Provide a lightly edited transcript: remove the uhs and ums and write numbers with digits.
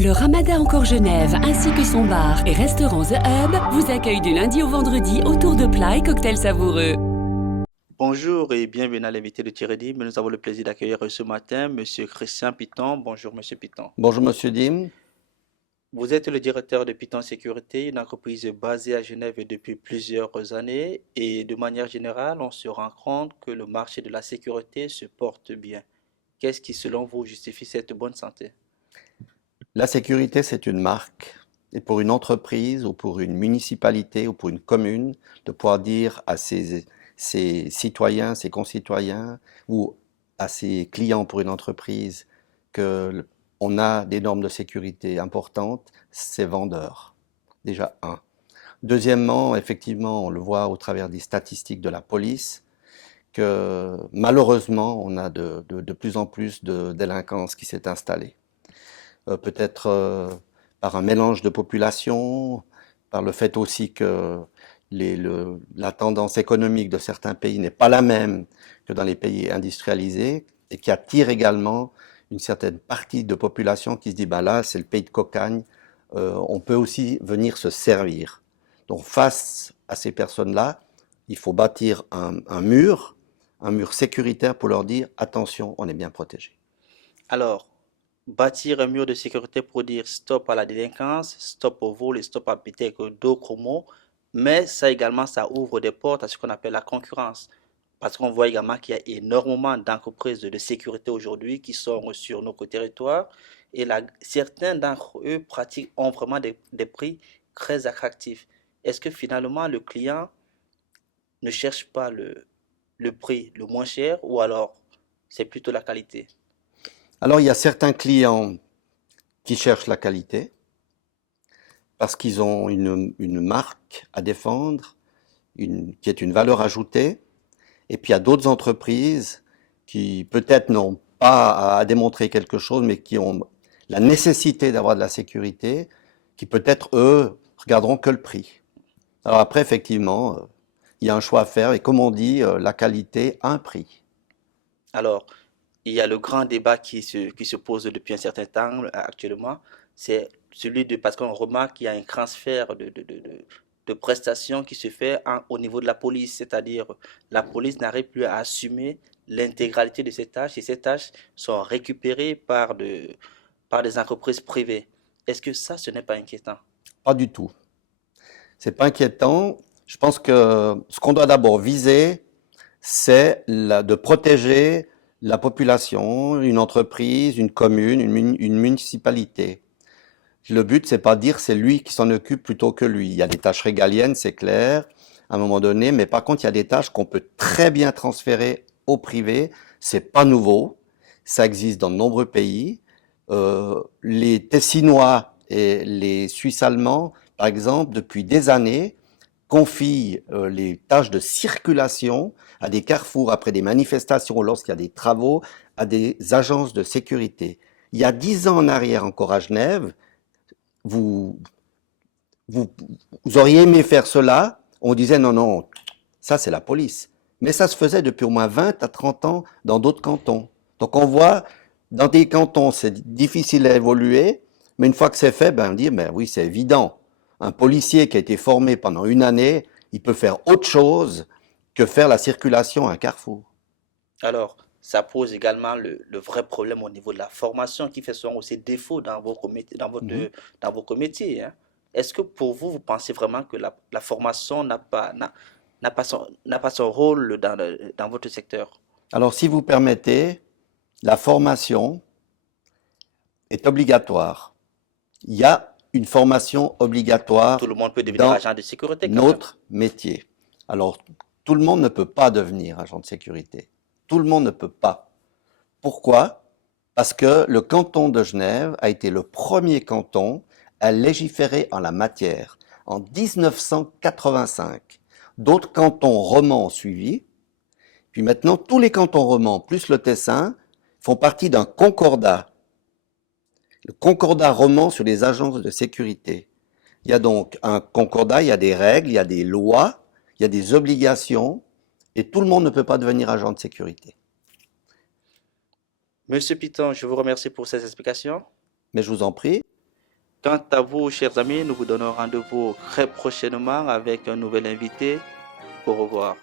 Le Ramadan Encore Genève ainsi que son bar et restaurant The Hub vous accueillent du lundi au vendredi autour de plats et cocktails savoureux. Bonjour et bienvenue à l'invité de Thierry. Nous avons le plaisir d'accueillir ce matin Monsieur Christian Piton. Bonjour Monsieur Piton. Bonjour Monsieur Dim. Vous êtes le directeur de Piton Sécurité, une entreprise basée à Genève depuis plusieurs années et de manière générale, on se rend compte que le marché de la sécurité se porte bien. Qu'est-ce qui, selon vous, justifie cette bonne santé? La sécurité, c'est une marque. Et pour une entreprise ou pour une municipalité ou pour une commune, de pouvoir dire à ses citoyens, ses concitoyens ou à ses clients pour une entreprise que on a des normes de sécurité importantes, c'est vendeur. Déjà un. Deuxièmement, effectivement, on le voit au travers des statistiques de la police, que malheureusement, on a de plus en plus de délinquance qui s'est installée. Peut-être par un mélange de population, par le fait aussi que la tendance économique de certains pays n'est pas la même que dans les pays industrialisés et qui attire également une certaine partie de population qui se dit bah là c'est le pays de cocagne, on peut aussi venir se servir. Donc face à ces personnes-là, il faut bâtir un mur sécuritaire pour leur dire attention, on est bien protégé. Alors, bâtir un mur de sécurité pour dire stop à la délinquance, stop au vol et stop à péter avec d'autres mots, mais ça également, ça ouvre des portes à ce qu'on appelle la concurrence. Parce qu'on voit également qu'il y a énormément d'entreprises de sécurité aujourd'hui qui sont sur nos territoires et certains d'entre eux ont vraiment des prix très attractifs. Est-ce que finalement le client ne cherche pas le prix le moins cher ou alors c'est plutôt la qualité? Alors il y a certains clients qui cherchent la qualité parce qu'ils ont une marque à défendre, qui est une valeur ajoutée. Et puis il y a d'autres entreprises qui peut-être n'ont pas à démontrer quelque chose, mais qui ont la nécessité d'avoir de la sécurité, qui peut-être, eux, regarderont que le prix. Alors après, effectivement, il y a un choix à faire. Et comme on dit, la qualité a un prix. Alors, il y a le grand débat qui se pose depuis un certain temps actuellement, c'est celui de, parce qu'on remarque qu'il y a un transfert de prestations qui se fait au niveau de la police, c'est-à-dire la police n'arrive plus à assumer l'intégralité de ses tâches et ces tâches sont récupérées par des entreprises privées. Est-ce que ça, ce n'est pas inquiétant? Pas du tout. C'est pas inquiétant. Je pense que ce qu'on doit d'abord viser, c'est de protéger la population, une entreprise, une commune, une municipalité. Le but, c'est pas dire c'est lui qui s'en occupe plutôt que lui. Il y a des tâches régaliennes, c'est clair, à un moment donné, mais par contre, il y a des tâches qu'on peut très bien transférer au privé. C'est pas nouveau, ça existe dans de nombreux pays. Les Tessinois et les Suisses allemands, par exemple, depuis des années, confient les tâches de circulation à des carrefours après des manifestations, lorsqu'il y a des travaux, à des agences de sécurité. Il y a 10 ans en arrière encore à Genève, vous, vous, vous auriez aimé faire cela, on disait non, non, ça c'est la police. Mais ça se faisait depuis au moins 20 à 30 ans dans d'autres cantons. Donc on voit, dans des cantons, c'est difficile à évoluer, mais une fois que c'est fait, ben on dit, ben oui, c'est évident. Un policier qui a été formé pendant une année, il peut faire autre chose que faire la circulation à un carrefour. Alors, ça pose également le vrai problème au niveau de la formation qui fait souvent aussi défaut dans Mhm. dans votre métier, hein. Est-ce que pour vous, vous pensez vraiment que la formation n'a pas son rôle dans votre secteur? Alors si vous permettez, la formation est obligatoire. Il y a une formation Tout obligatoire le monde peut devenir dans agent de sécurité quand même. notre métier. Alors, tout le monde ne peut pas devenir agent de sécurité. Tout le monde ne peut pas. Pourquoi? Parce que le canton de Genève a été le premier canton à légiférer en la matière en 1985. D'autres cantons romans ont suivi. Puis maintenant, tous les cantons romans, plus le Tessin, font partie d'un concordat. Le concordat roman sur les agences de sécurité. Il y a donc un concordat, il y a des règles, il y a des lois, il y a des obligations, et tout le monde ne peut pas devenir agent de sécurité. Monsieur Piton, je vous remercie pour ces explications. Mais je vous en prie, Quant à vous, chers amis, nous vous donnons rendez-vous très prochainement avec un nouvel invité. Au revoir.